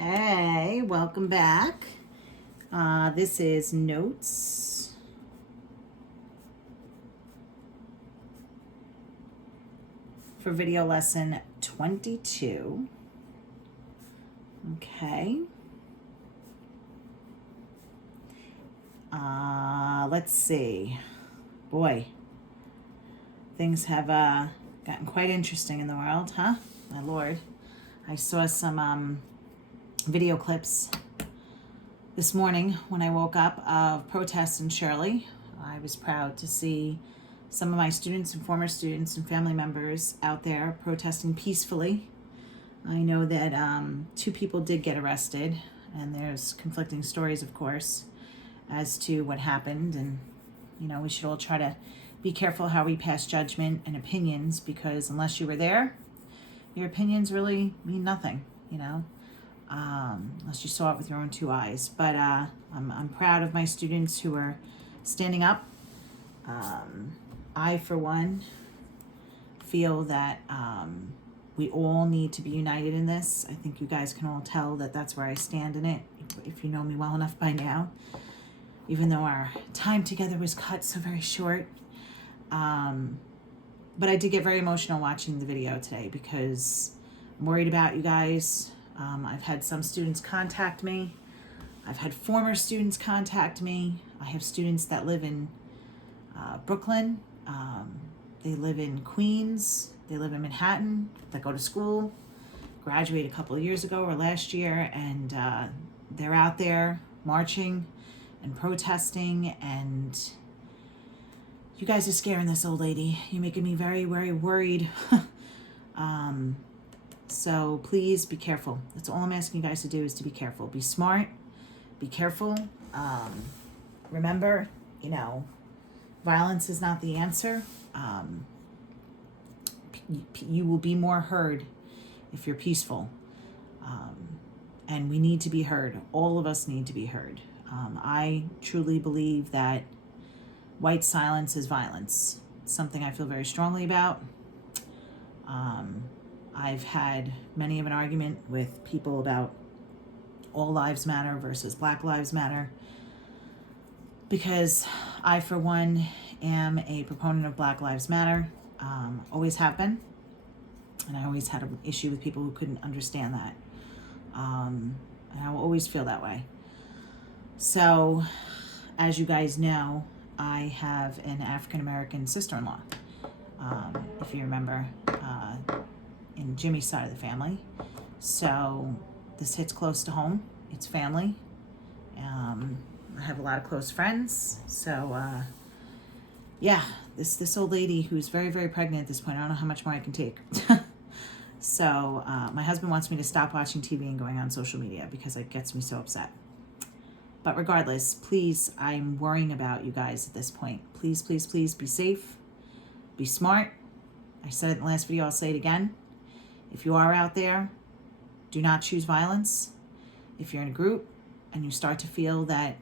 Hey, welcome back. This is notes for video lesson 22. Okay. Let's see. Boy, things have gotten quite interesting in the world, huh? My Lord. I saw some video clips this morning when I woke up of protests in Shirley. I was proud to see some of my students and former students and family members out there protesting peacefully. I know that 2 people did get arrested, and there's conflicting stories, of course, as to what happened. And, we should all try to be careful how we pass judgment and opinions, because unless you were there, your opinions really mean nothing, unless you saw it with your own 2 eyes. But I'm proud of my students who are standing up. I, for one, feel that we all need to be united in this. I think you guys can all tell that that's where I stand in it, if you know me well enough by now, even though our time together was cut so very short. But I did get very emotional watching the video today because I'm worried about you guys. I've had some students contact me. I've had former students contact me. I have students that live in Brooklyn. They live in Queens. They live in Manhattan, that go to school, graduated a couple of years ago or last year, and they're out there marching and protesting, and you guys are scaring this old lady. You're making me very, very worried. So please be careful. That's all I'm asking you guys to do, is to be careful. Be smart. Be careful. Remember, violence is not the answer. You will be more heard if you're peaceful. And we need to be heard. All of us need to be heard. I truly believe that white silence is violence. It's something I feel very strongly about. I've had many of an argument with people about all lives matter versus Black Lives Matter, because I, for one, am a proponent of Black Lives Matter. Always have been. And I always had an issue with people who couldn't understand that. And I will always feel that way. So, as you guys know, I have an African-American sister-in-law, if you remember, in Jimmy's side of the family. So this hits close to home. It's family. I have a lot of close friends. So, this old lady who's very, very pregnant at this point, I don't know how much more I can take. So my husband wants me to stop watching TV and going on social media because it gets me so upset. But regardless, please, I'm worrying about you guys at this point. Please, please, please be safe. Be smart. I said it in the last video, I'll say it again. If you are out there, do not choose violence. If you're in a group and you start to feel that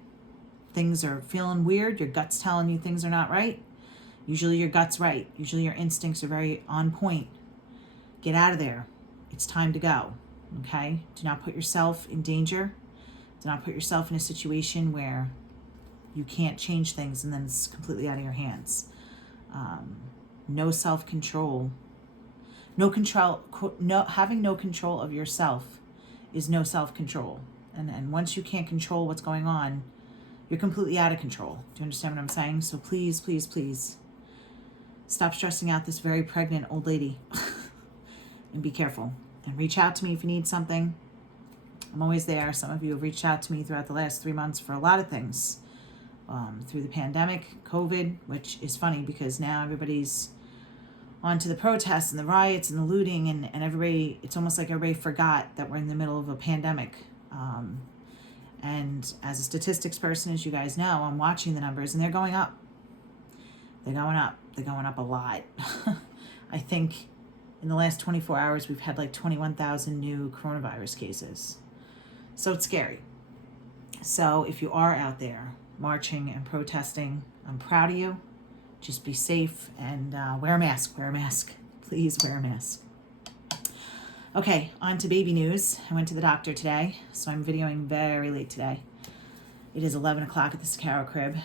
things are feeling weird, your gut's telling you things are not right, usually your gut's right. Usually your instincts are very on point. Get out of there. It's time to go, okay? Do not put yourself in danger. Do not put yourself in a situation where you can't change things and then it's completely out of your hands. No self-control. Having no control of yourself is no self-control. And once you can't control what's going on, you're completely out of control. Do you understand what I'm saying? So please, please, please stop stressing out this very pregnant old lady and be careful. And reach out to me if you need something. I'm always there. Some of you have reached out to me throughout the last 3 months for a lot of things. Through the pandemic, COVID, which is funny because now everybody's onto the protests and the riots and the looting, and everybody, it's almost like everybody forgot that we're in the middle of a pandemic. And as a statistics person, as you guys know, I'm watching the numbers and they're going up. They're going up. They're going up a lot. I think in the last 24 hours, we've had like 21,000 new coronavirus cases. So it's scary. So if you are out there marching and protesting, I'm proud of you. Just be safe and wear a mask. Wear a mask. Please wear a mask. Okay, on to baby news. I went to the doctor today, so I'm videoing very late today. It is 11 o'clock at the Sakara crib,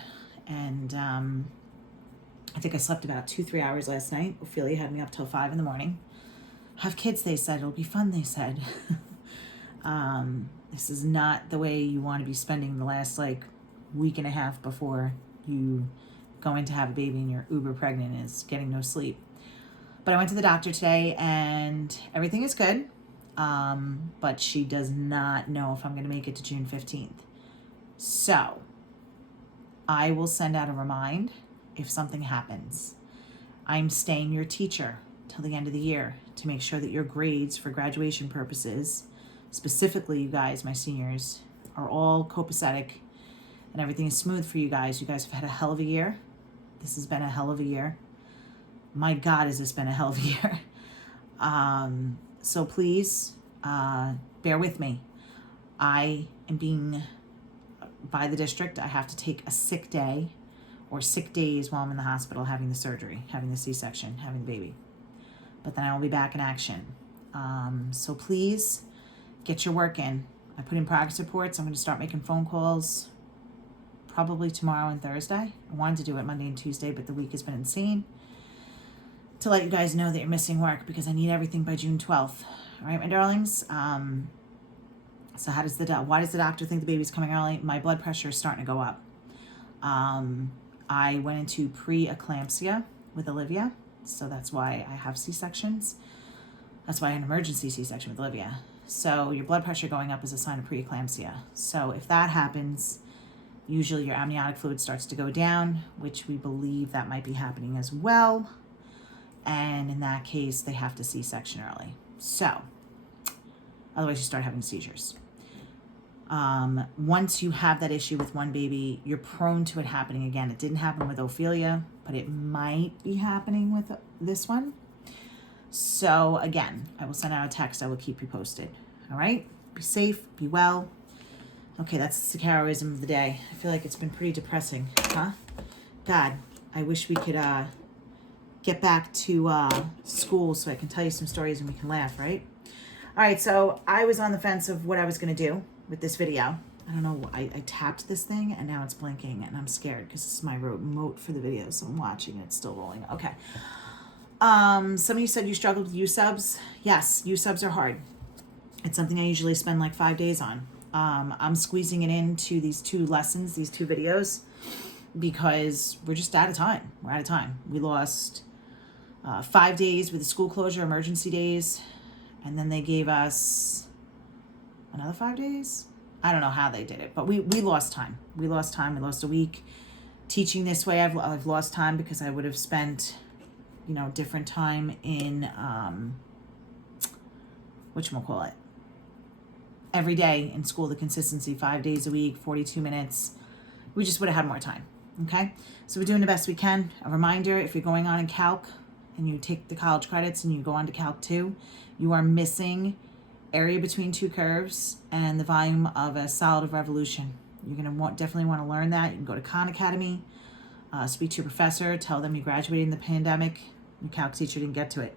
and I think I slept about 2-3 hours last night. Ophelia had me up till 5 in the morning. Have kids, they said. It'll be fun, they said. This is not the way you want to be spending the last week and a half before you going to have a baby and you're uber pregnant, is getting no sleep. But I went to the doctor today and everything is good. But she does not know if I'm going to make it to June 15th. So I will send out a remind if something happens. I'm staying your teacher till the end of the year to make sure that your grades for graduation purposes, specifically you guys, my seniors, are all copacetic and everything is smooth for you guys. You guys have had a hell of a year. This has been a hell of a year. My God, has this been a hell of a year. So please bear with me. I am being, by the district, I have to take a sick day or sick days while I'm in the hospital having the surgery, having the C-section, having the baby. But then I will be back in action. So please get your work in. I put in progress reports. I'm going to start making phone calls probably tomorrow and Thursday. I wanted to do it Monday and Tuesday, but the week has been insane. To let you guys know that you're missing work because I need everything by June 12th. All right, my darlings? So why does the doctor think the baby's coming early? My blood pressure is starting to go up. I went into pre-eclampsia with Olivia, so that's why I have C-sections. That's why I had an emergency C-section with Olivia. So your blood pressure going up is a sign of pre-eclampsia. So if that happens, usually your amniotic fluid starts to go down, which we believe that might be happening as well. And in that case, they have to C-section early. So, otherwise you start having seizures. Once you have that issue with one baby, you're prone to it happening again. It didn't happen with Ophelia, but it might be happening with this one. So again, I will send out a text. I will keep you posted. All right? Be safe. Be well. Okay, that's the Sakaroism of the day. I feel like it's been pretty depressing, huh? God, I wish we could get back to school so I can tell you some stories and we can laugh, right? All right, so I was on the fence of what I was going to do with this video. I don't know, I tapped this thing and now it's blinking and I'm scared because it's my remote for the video, so I'm watching and it's still rolling. Okay. Some of you said you struggled with U-subs. Yes, U-subs are hard. It's something I usually spend like 5 days on. I'm squeezing it into these 2 lessons, these 2 videos, because we're just out of time. We're out of time. We lost 5 days with the school closure, emergency days, and then they gave us another 5 days. I don't know how they did it, but we lost time. We lost time. We lost a week. Teaching this way, I've lost time because I would have spent, different time in, whatchamacallit, every day in school, the consistency, 5 days a week, 42 minutes. We just would have had more time, okay? So we're doing the best we can. A reminder, if you're going on in Calc and you take the college credits and you go on to Calc 2, you are missing area between 2 curves and the volume of a solid of revolution. You're going to definitely want to learn that. You can go to Khan Academy, speak to your professor, tell them you graduated in the pandemic, your Calc teacher didn't get to it,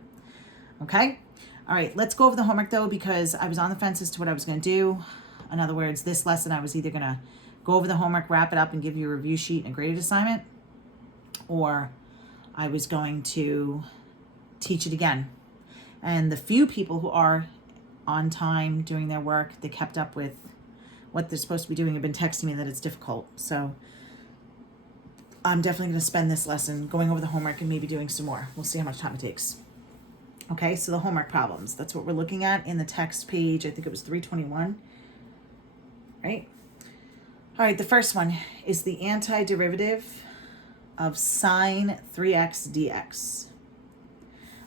okay? All right, let's go over the homework though, because I was on the fence as to what I was going to do. In other words, this lesson I was either going to go over the homework, wrap it up, and give you a review sheet and a graded assignment, or I was going to teach it again. And the few people who are on time doing their work, they kept up with what they're supposed to be doing, have been texting me that it's difficult. So I'm definitely going to spend this lesson going over the homework and maybe doing some more. We'll see how much time it takes. Okay, so the homework problems. That's what we're looking at in the text page. I think it was 321, right? All right, the first one is the antiderivative of sine 3x dx.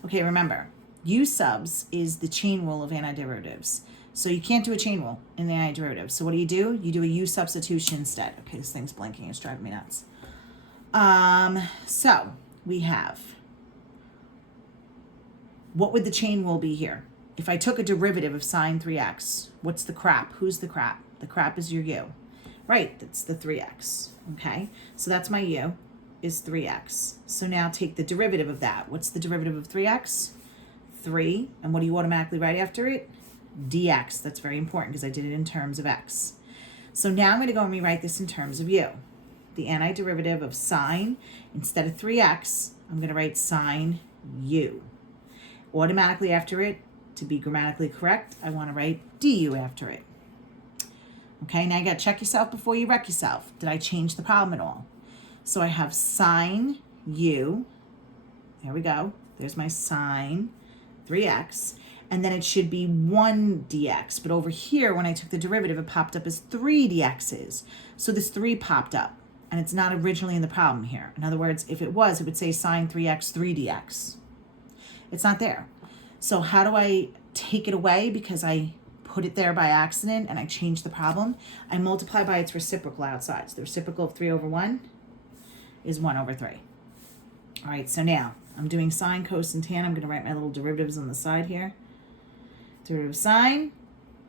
Okay, remember, U subs is the chain rule of antiderivatives. So you can't do a chain rule in the antiderivative. So what do? You do a U substitution instead. Okay, this thing's blinking. It's driving me nuts. So we have, what would the chain rule be here? If I took a derivative of sine 3x, what's the crap? Who's the crap? The crap is your U. Right, that's the 3x, okay? So that's my U, is 3x. So now take the derivative of that. What's the derivative of 3x? 3. And what do you automatically write after it? dx. That's very important because I did it in terms of x. So now I'm going to go and rewrite this in terms of u. The antiderivative of sine, instead of 3x, I'm going to write sine u. Automatically after it, to be grammatically correct, I want to write du after it. Okay, now you got to check yourself before you wreck yourself. Did I change the problem at all? So I have sine u. There we go. There's my sine 3x. And then it should be 1 dx. But over here, when I took the derivative, it popped up as 3 dx's. So this 3 popped up. And it's not originally in the problem here. In other words, if it was, it would say sine 3x 3 dx. It's not there. So how do I take it away because I put it there by accident and I changed the problem? I multiply by its reciprocal outside. So the reciprocal of 3 over 1 is 1 over 3. All right, so now I'm doing sine, cos, and tan. I'm going to write my little derivatives on the side here. Derivative of sine,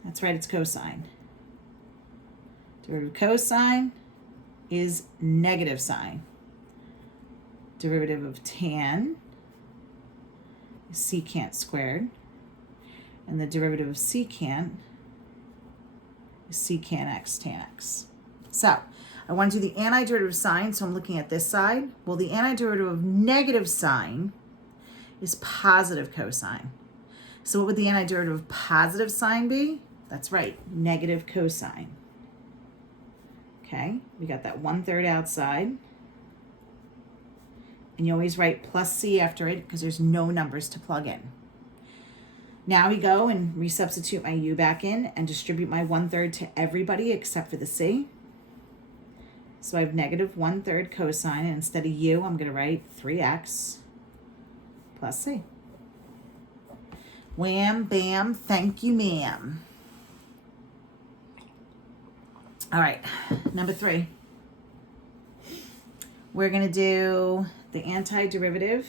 that's right, it's cosine. Derivative of cosine is negative sine. Derivative of tan is secant squared. And the derivative of secant is secant x tan x. So I want to do the antiderivative of sine, so I'm looking at this side. Well, the antiderivative of negative sine is positive cosine. So what would the antiderivative of positive sine be? That's right, negative cosine. Okay, we got that 1/3 outside. And you always write plus c after it because there's no numbers to plug in. Now we go and resubstitute my u back in and distribute my 1/3 to everybody except for the c. So I have negative 1/3 cosine, and instead of u, I'm going to write 3x plus c. Wham, bam, thank you, ma'am. All right, number 3. We're going to do the antiderivative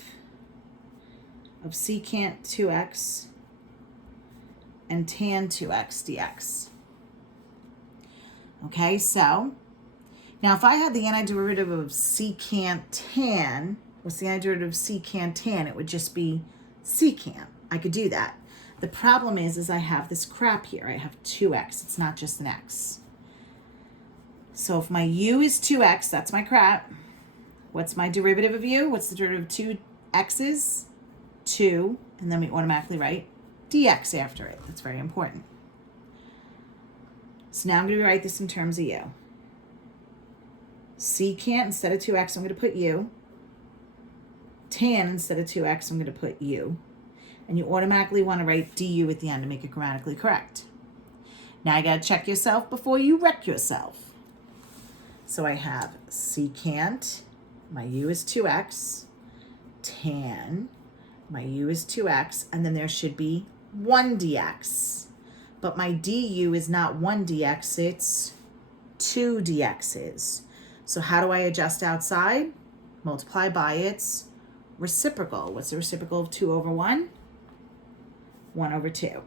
of secant 2x and tan 2x dx. Okay, so now if I had the antiderivative of secant tan, what's the antiderivative of secant tan? It would just be secant. I could do that. The problem is I have this crap here. I have 2x. It's not just an x. So if my u is 2x, that's my crap. What's my derivative of u? What's the derivative of 2 x's? 2, and then we automatically write dx after it. That's very important. So now I'm going to write this in terms of u. Secant, instead of 2x, I'm going to put u. Tan, instead of 2x, I'm going to put u. And you automatically want to write du at the end to make it grammatically correct. Now you got to check yourself before you wreck yourself. So I have secant, my u is 2x, tan, my u is 2x, and then there should be 1 dx. But my du is not 1 dx, it's 2 dx's. So how do I adjust outside? Multiply by its reciprocal. What's the reciprocal of 2 over 1? 1 over 2.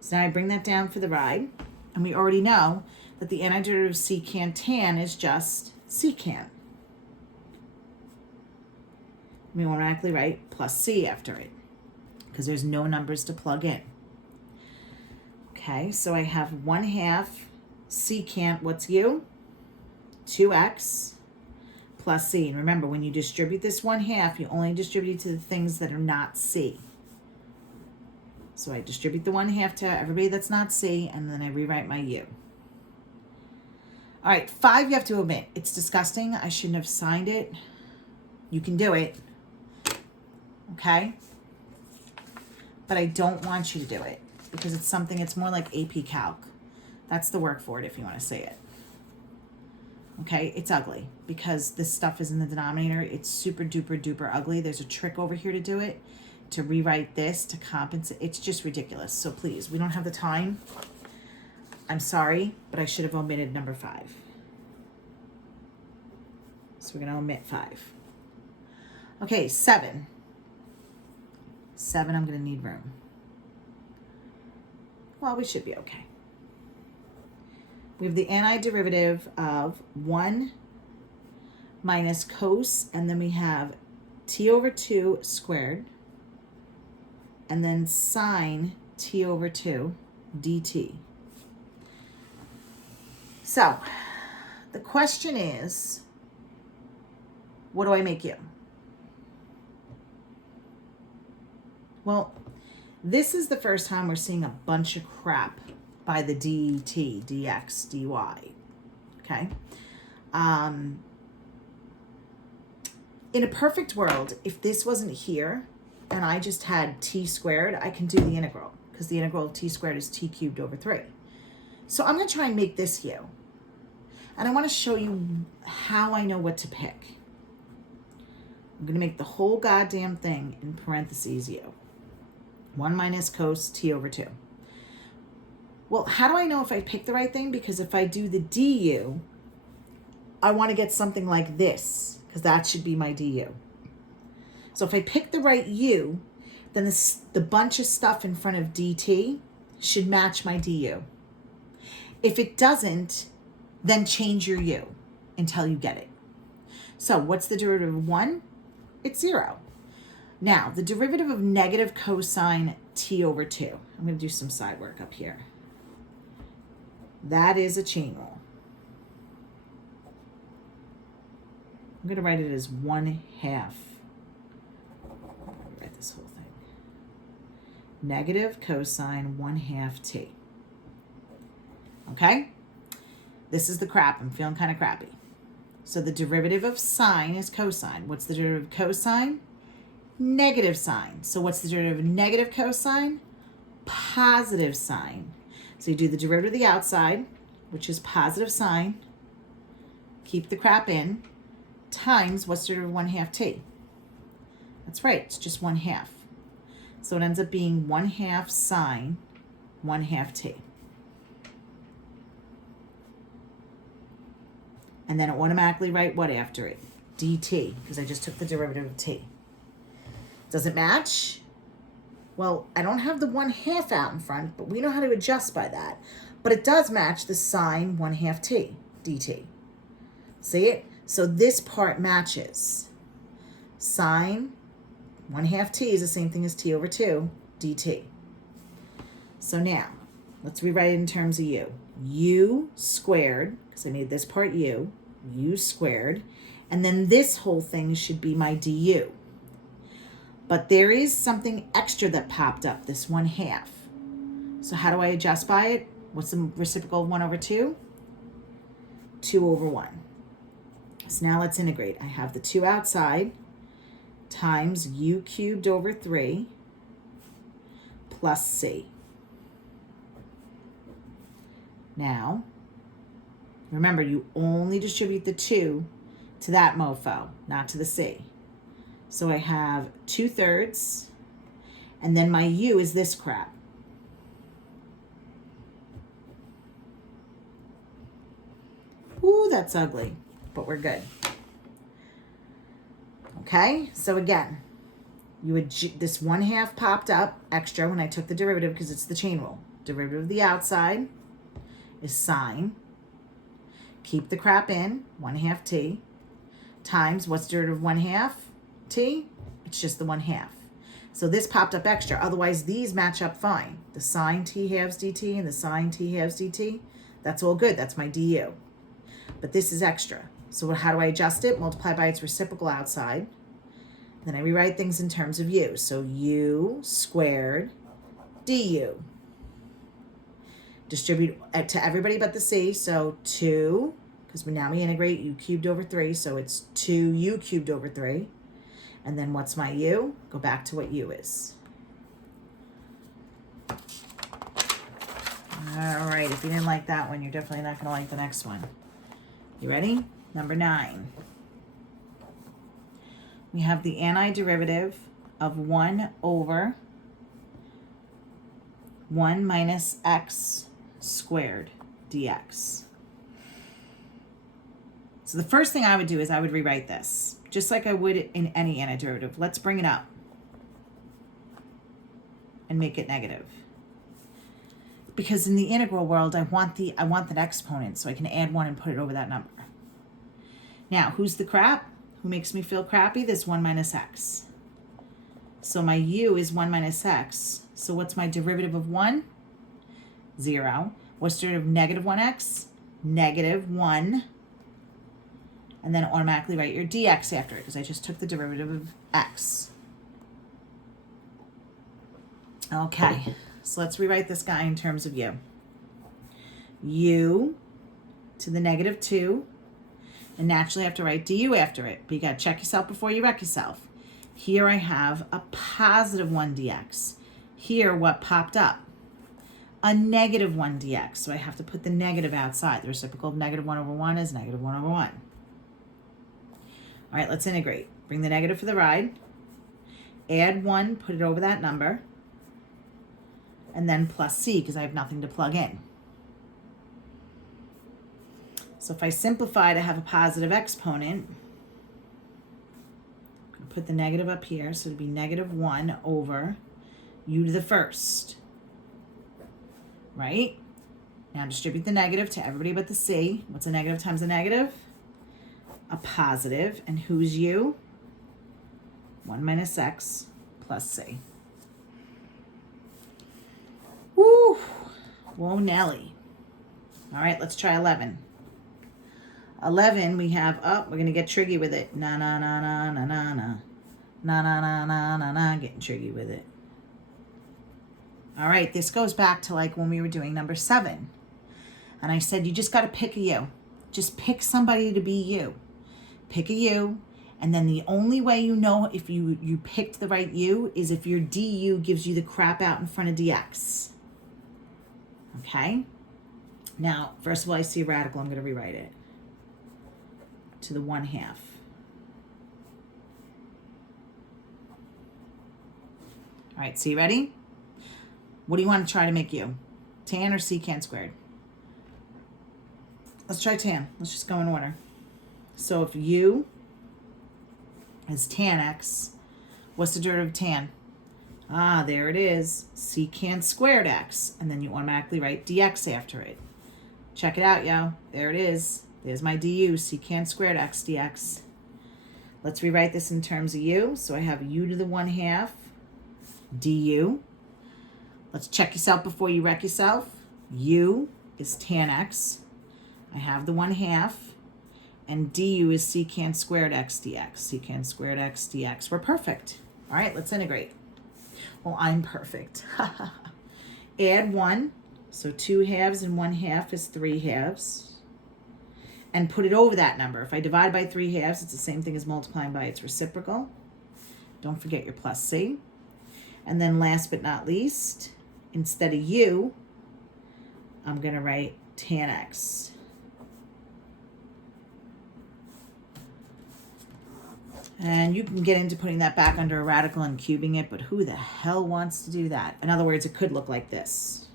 So now I bring that down for the ride, and we already know that the antiderivative of secant tan is just secant. We automatically write plus c after it because there's no numbers to plug in. Okay, so I have 1/2 secant, what's u? 2x plus c. And remember, when you distribute this 1/2, you only distribute to the things that are not c. So I distribute the 1/2 to everybody that's not c, and then I rewrite my u. All right, 5 you have to omit. It's disgusting. I shouldn't have signed it. You can do it. Okay? But I don't want you to do it because it's something, it's more like AP Calc. That's the word for it if you want to say it. Okay? It's ugly because this stuff is in the denominator. It's super duper duper ugly. There's a trick over here to do it, to rewrite this, to compensate. It's just ridiculous. So please, we don't have the time. I'm sorry, but I should have omitted number 5. So we're going to omit 5. Okay, 7. 7, I'm going to need room. Well, we should be okay. We have the antiderivative of 1 minus cos, and then we have t over 2 squared and then sine t over 2 dt. So the question is, what do I make u? Well, this is the first time we're seeing a bunch of crap by the dt, dx, dy, okay? In a perfect world, if this wasn't here and I just had t squared, I can do the integral, because the integral of t squared is t cubed over 3. So I'm going to try and make this u. And I want to show you how I know what to pick. I'm going to make the whole goddamn thing in parentheses u. 1 minus cos t over 2. Well, how do I know if I pick the right thing? Because if I do the du, I want to get something like this, because that should be my du. So if I pick the right u, then the bunch of stuff in front of dt should match my du. If it doesn't, then change your u until you get it. So what's the derivative of 1? It's 0. Now, the derivative of negative cosine t over 2. I'm going to do some side work up here. That is a chain rule. I'm going to write it as 1/2. Write this whole thing. Negative cosine 1/2 t. Okay? This is the crap. I'm feeling kind of crappy. So the derivative of sine is cosine. What's the derivative of cosine? Negative sine. So what's the derivative of negative cosine? Positive sine. So you do the derivative of the outside, which is positive sine, keep the crap in, times what's the derivative of 1/2 t? That's right, it's just 1/2. So it ends up being 1/2 sine 1/2 t. And then automatically write what after it? dt, because I just took the derivative of t. Does it match? Well, I don't have the 1/2 out in front, but we know how to adjust by that. But it does match the sine 1/2 t, dt. See it? So this part matches. Sine 1/2 t is the same thing as t over 2, dt. So now, let's rewrite it in terms of u. U squared, because I made this part u squared, and then this whole thing should be my du. But there is something extra that popped up, this 1/2. So how do I adjust by it? What's the reciprocal of 1 over 2? 2 over 1. So now let's integrate. I have the 2 outside times u cubed over 3 plus c. Now, remember, you only distribute the 2 to that mofo, not to the c. So I have 2/3, and then my u is this crap. Ooh, that's ugly, but we're good. Okay, so again, this 1/2 popped up extra when I took the derivative because it's the chain rule. Derivative of the outside is sine. Keep the crap in, 1/2 t, times what's the derivative of 1/2 t? It's just the 1/2. So this popped up extra. Otherwise, these match up fine. The sine t halves dt and the sine t halves dt, that's all good. That's my du. But this is extra. So how do I adjust it? Multiply by its reciprocal outside. Then I rewrite things in terms of u. So u squared du. Distribute to everybody but the c. So 2, because now we integrate u cubed over 3. So it's 2u cubed over 3. And then what's my u? Go back to what u is. All right, if you didn't like that one, you're definitely not going to like the next one. You ready? Number 9. We have the antiderivative of 1 over 1 minus x squared dx. So the first thing I would do is I would rewrite this, just like I would in any antiderivative. Let's bring it up and make it negative. Because in the integral world, I want the exponent, so I can add 1 and put it over that number. Now, who's the crap? Who makes me feel crappy? This 1 minus x. So my u is 1 minus x. So what's my derivative of 1? 0. What's the derivative of negative 1x? Negative 1. And then automatically write your dx after it because I just took the derivative of x. Okay, so let's rewrite this guy in terms of u. U to the negative 2. And naturally I have to write du after it. But you got to check yourself before you wreck yourself. Here I have a positive 1 dx. Here, what popped up? A negative 1 dx. So I have to put the negative outside. The reciprocal of negative 1 over 1 is negative 1 over 1. All right, let's integrate. Bring the negative for the ride. Add 1, put it over that number. And then plus c, because I have nothing to plug in. So if I simplify to have a positive exponent, I'm going to put the negative up here. So it would be negative 1 over u to the first. Right? Now distribute the negative to everybody but the c. What's a negative times a negative? A positive. And who's u? 1 minus x plus c. Woo! Whoa, Nelly. All right, let's try 11. 11, we have, oh, we're going to get tricky with it. Na, na, na, na, na, na, na. Na, na, na, na, na, na, getting tricky with it. All right, this goes back to like when we were doing number 7. And I said, you just got to pick a u. Just pick somebody to be you. Pick a u. And then the only way you know if you picked the right u is if your du gives you the crap out in front of dx. Okay? Now, first of all, I see a radical. I'm going to rewrite it to the 1/2. All right, so you ready? What do you want to try to make u? Tan or secant squared? Let's try tan. Let's just go in order. So if u is tan x, what's the derivative of tan? Ah, there it is. Secant squared x. And then you automatically write dx after it. Check it out, yo. There it is. There's my du, secant squared x dx. Let's rewrite this in terms of u. So I have u to the 1/2 du. Let's check yourself before you wreck yourself. U is tan x. I have the 1/2. And du is secant squared x dx. Secant squared x dx. We're perfect. All right, let's integrate. Well, I'm perfect. Add 1. So 2 halves and 1/2 is 3 halves. And put it over that number. If I divide by 3 halves, it's the same thing as multiplying by its reciprocal. Don't forget your plus c. And then last but not least, instead of u, I'm going to write tan x. And you can get into putting that back under a radical and cubing it, but who the hell wants to do that? In other words, it could look like this.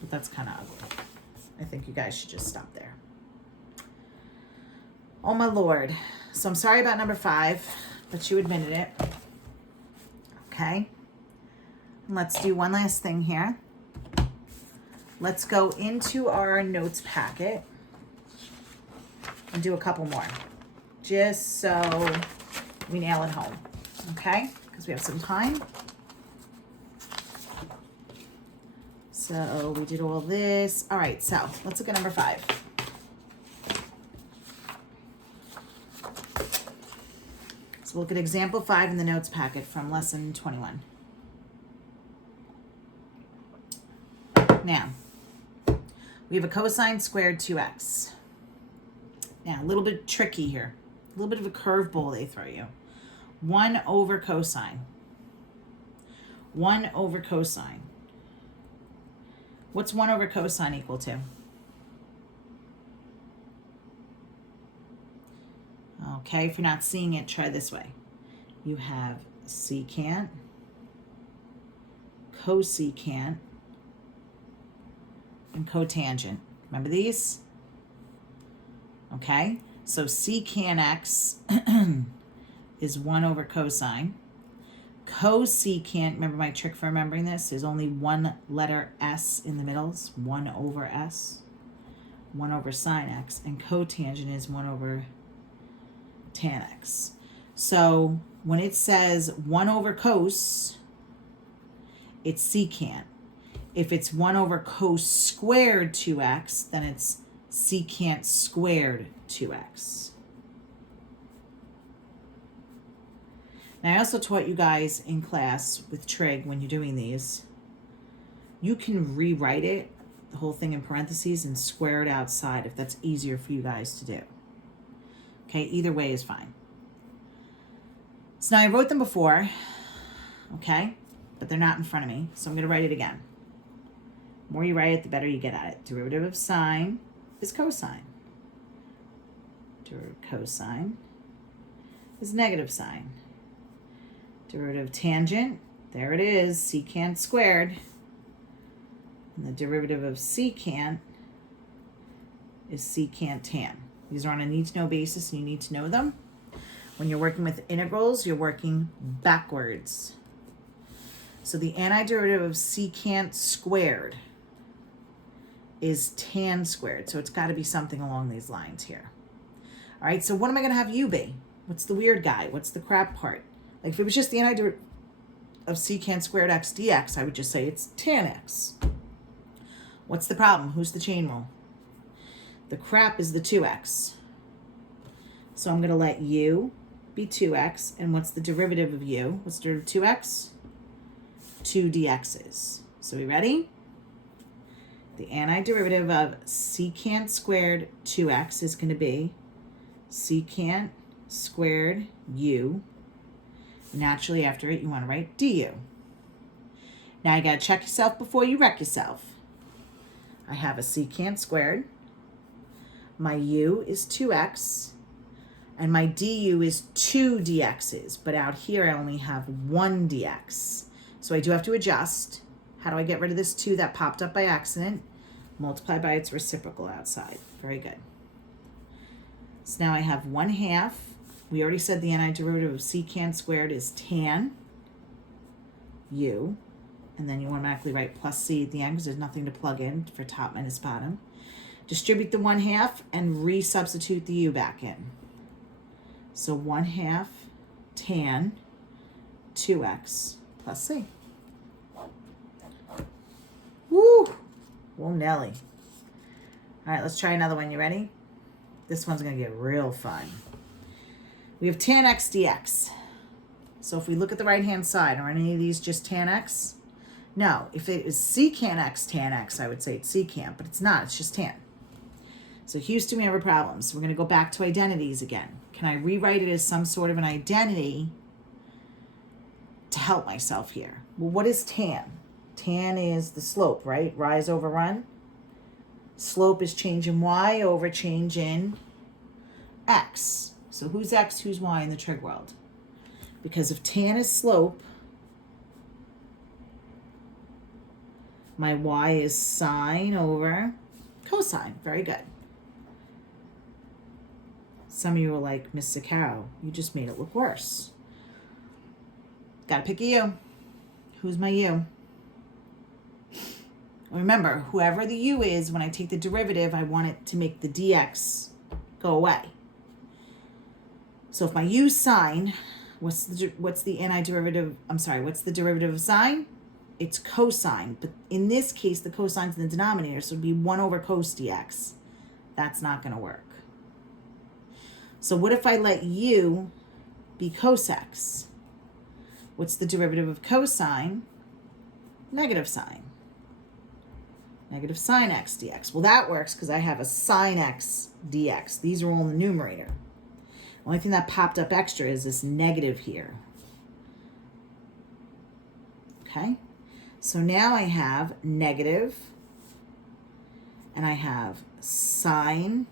But that's kind of ugly. I think you guys should just stop there. Oh my Lord. So I'm sorry about number 5, but you admitted it. Okay. Let's do one last thing here. Let's go into our notes packet and do a couple more, just so we nail it home, okay? Because we have some time. So we did all this. All right, so let's look at number 5. So we'll look at example 5 in the notes packet from lesson 21. Now, we have a cosine squared 2x. Now, a little bit tricky here. A little bit of a curveball they throw you. 1 over cosine. 1 over cosine. What's 1 over cosine equal to? Okay, if you're not seeing it, try this way. You have secant, cosecant, and cotangent. Remember these? Okay, so secant x is 1 over cosine. Cosecant, remember my trick for remembering this, is only one letter s in the middle. It's 1 over s. 1 over sine x. And cotangent is 1 over tan x. So when it says 1 over cos, it's secant. If it's 1 over cos squared 2x, then it's secant squared 2x. Now, I also taught you guys in class with trig, when you're doing these, you can rewrite it, the whole thing in parentheses, and square it outside if that's easier for you guys to do. Okay, either way is fine. So now I wrote them before, okay, but they're not in front of me, so I'm going to write it again. The more you write it, the better you get at it. Derivative of sine is cosine. Derivative of cosine is negative sine. Derivative of tangent, there it is, secant squared. And the derivative of secant is secant tan. These are on a need-to-know basis, and you need to know them. When you're working with integrals, you're working backwards. So the antiderivative of secant squared is tan squared. So it's got to be something along these lines here. All right, so what am I going to have u be? What's the weird guy? What's the crap part? Like if it was just the antiderivative of secant squared x dx, I would just say it's tan x. What's the problem? Who's the chain rule? The crap is the 2x. So I'm going to let u be 2x. And what's the derivative of u? What's the derivative of 2x? 2 dx's. So we ready? The antiderivative of secant squared 2x is going to be secant squared u. Naturally, after it, you want to write du. Now, you got to check yourself before you wreck yourself. I have a secant squared. My u is 2x. And my du is 2 dx's. But out here, I only have 1 dx. So I do have to adjust. How do I get rid of this 2 that popped up by accident? Multiply by its reciprocal outside. Very good. So now I have 1/2. We already said the antiderivative of secant squared is tan u. And then you automatically write plus c at the end because there's nothing to plug in for top minus bottom. Distribute the 1/2 and resubstitute the u back in. So 1/2 tan 2x plus c. Woo! Whoa, Nelly. All right, let's try another one. You ready? This one's going to get real fun. We have tan x dx. So if we look at the right-hand side, are any of these just tan x? No. If it is secant x tan x, I would say it's secant, but it's not. It's just tan. So Houston, we have a problem. So we're going to go back to identities again. Can I rewrite it as some sort of an identity to help myself here? Well, what is tan? Tan is the slope, right? Rise over run. Slope is change in y over change in x. So who's x, who's y in the trig world? Because if tan is slope, my y is sine over cosine. Very good. Some of you are like, Miss Sicaro, you just made it look worse. Got to pick a u. Who's my u? Remember, whoever the u is, when I take the derivative, I want it to make the dx go away. So if my u sine, what's the antiderivative? I'm sorry, what's the derivative of sine? It's cosine. But in this case, the cosine's in the denominator, so it would be 1 over cos dx. That's not going to work. So what if I let u be cos x? What's the derivative of cosine? Negative sine. Negative sine x dx. Well, that works because I have a sine x dx. These are all in the numerator. The only thing that popped up extra is this negative here. Okay? So now I have negative, and I have sine.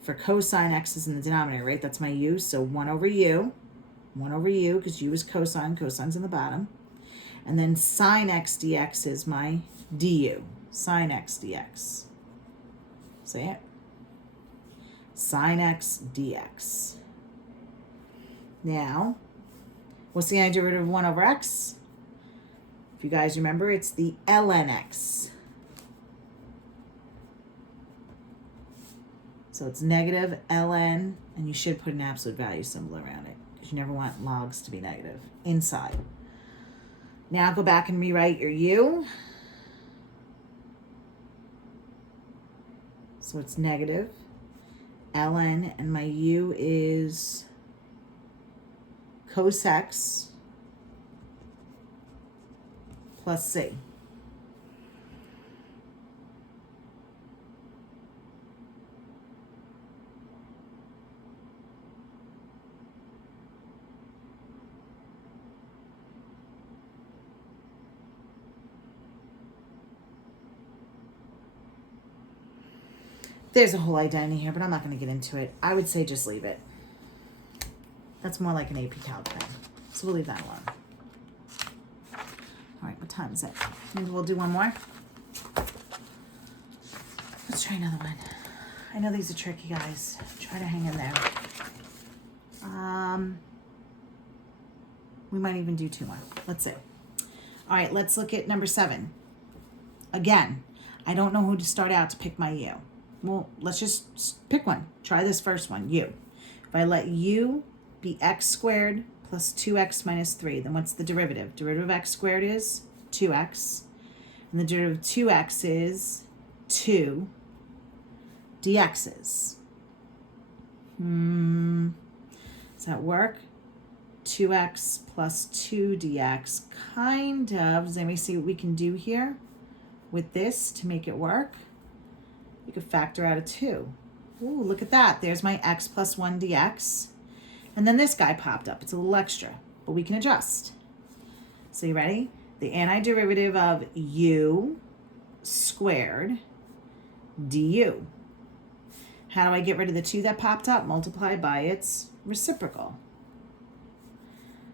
For cosine, x is in the denominator, right? That's my u. So 1 over u. 1 over u, because u is cosine. Cosine's in the bottom. And then sine x dx is my du. Sine x dx. Say it. Sine x dx. Now, what's the antiderivative of 1 over x? If you guys remember, it's the ln x. So it's negative ln, and you should put an absolute value symbol around it because you never want logs to be negative inside. Now go back and rewrite your u. So it's negative ln, and my u is cos x plus c. There's a whole identity here, but I'm not going to get into it. I would say just leave it. That's more like an AP Calc thing. So we'll leave that alone. All right, what time is it? Maybe we'll do one more. Let's try another one. I know these are tricky, guys. Try to hang in there. We might even do 2 more. Let's see. All right, let's look at number 7. Again, I don't know who to start out to pick my u. Well, let's just pick one. Try this first one, u. If I let u be x squared plus 2x minus 3, then what's the derivative? Derivative of x squared is 2x. And the derivative of 2x is 2 dx's. Does that work? 2x plus 2 dx. Kind of. Does anybody see what we can do here with this to make it work? You could factor out a 2. Ooh, look at that. There's my x plus 1 dx. And then this guy popped up. It's a little extra, but we can adjust. So you ready? The antiderivative of u squared du. How do I get rid of the 2 that popped up? Multiply by its reciprocal.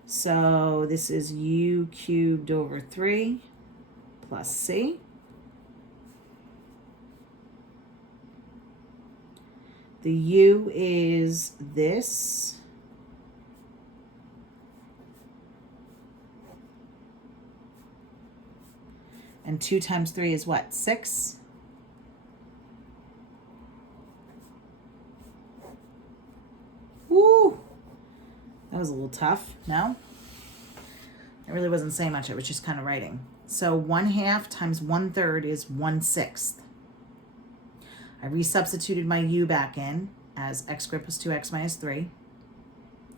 So this is u cubed over 3 plus c. The u is this. And 2 times 3 is what? 6? Woo! That was a little tough, no? I really wasn't saying much. I was just kind of writing. So 1/2 times 1/3 is 1/6. I resubstituted my u back in as x squared plus 2x minus 3.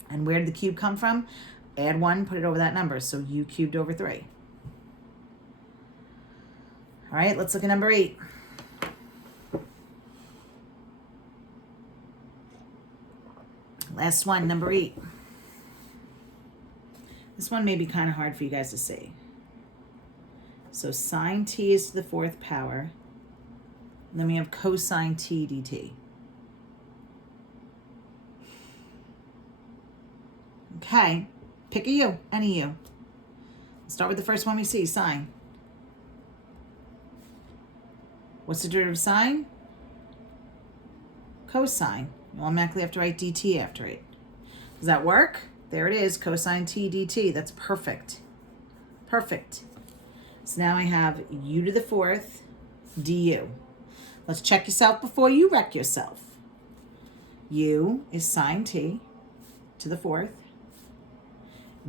And where did the cube come from? Add 1, put it over that number. So u cubed over 3. All right, let's look at number 8. Last one, number 8. This one may be kind of hard for you guys to see. So sine t is to the 4th power. And then we have cosine t dt. Okay, pick a u, any u. Let's start with the first one we see, sine. What's the derivative of sine? Cosine. You automatically have to write dt after it. Does that work? There it is, cosine t dt. That's perfect. Perfect. So now I have u to the 4th du. Let's check yourself before you wreck yourself. U is sine t to the 4th.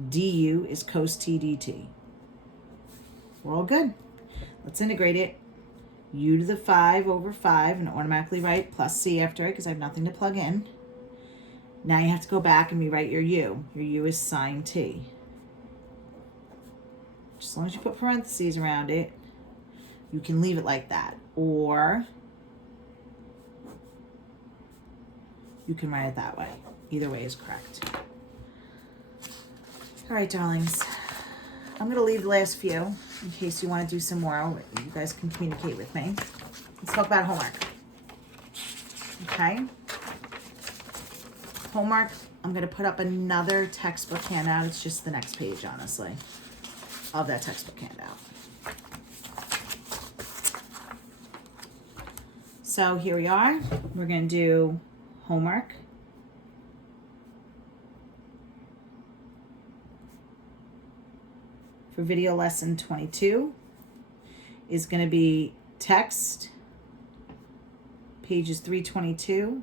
Du is cos t dt. We're all good. Let's integrate it. U to the 5 over 5, and automatically write plus c after it because I have nothing to plug in. Now you have to go back and rewrite your u. Your u is sine t. Just as long as you put parentheses around it, you can leave it like that. Or you can write it that way. Either way is correct. All right, darlings. I'm going to leave the last few in case you want to do some more. You guys can communicate with me. Let's talk about homework. Okay? Homework, I'm going to put up another textbook handout. It's just the next page, honestly, of that textbook handout. So here we are. We're going to do homework. For video lesson 22 is going to be text pages 322,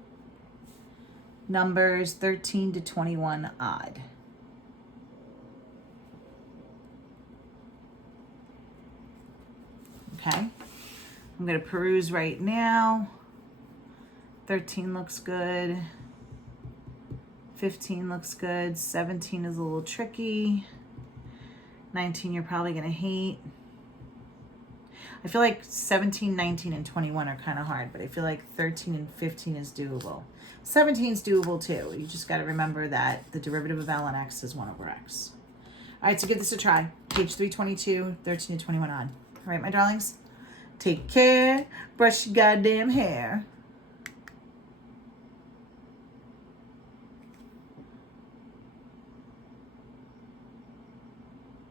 numbers 13 to 21 odd. Okay, I'm going to peruse right now. 13 looks good. 15 looks good. 17 is a little tricky. 19 you're probably going to hate. I feel like 17, 19, and 21 are kind of hard, but I feel like 13 and 15 is doable. 17 is doable too. You just got to remember that the derivative of ln x is 1 over x. All right, so give this a try. Page 322, 13 to 21 on. All right, my darlings, take care. Brush your goddamn hair.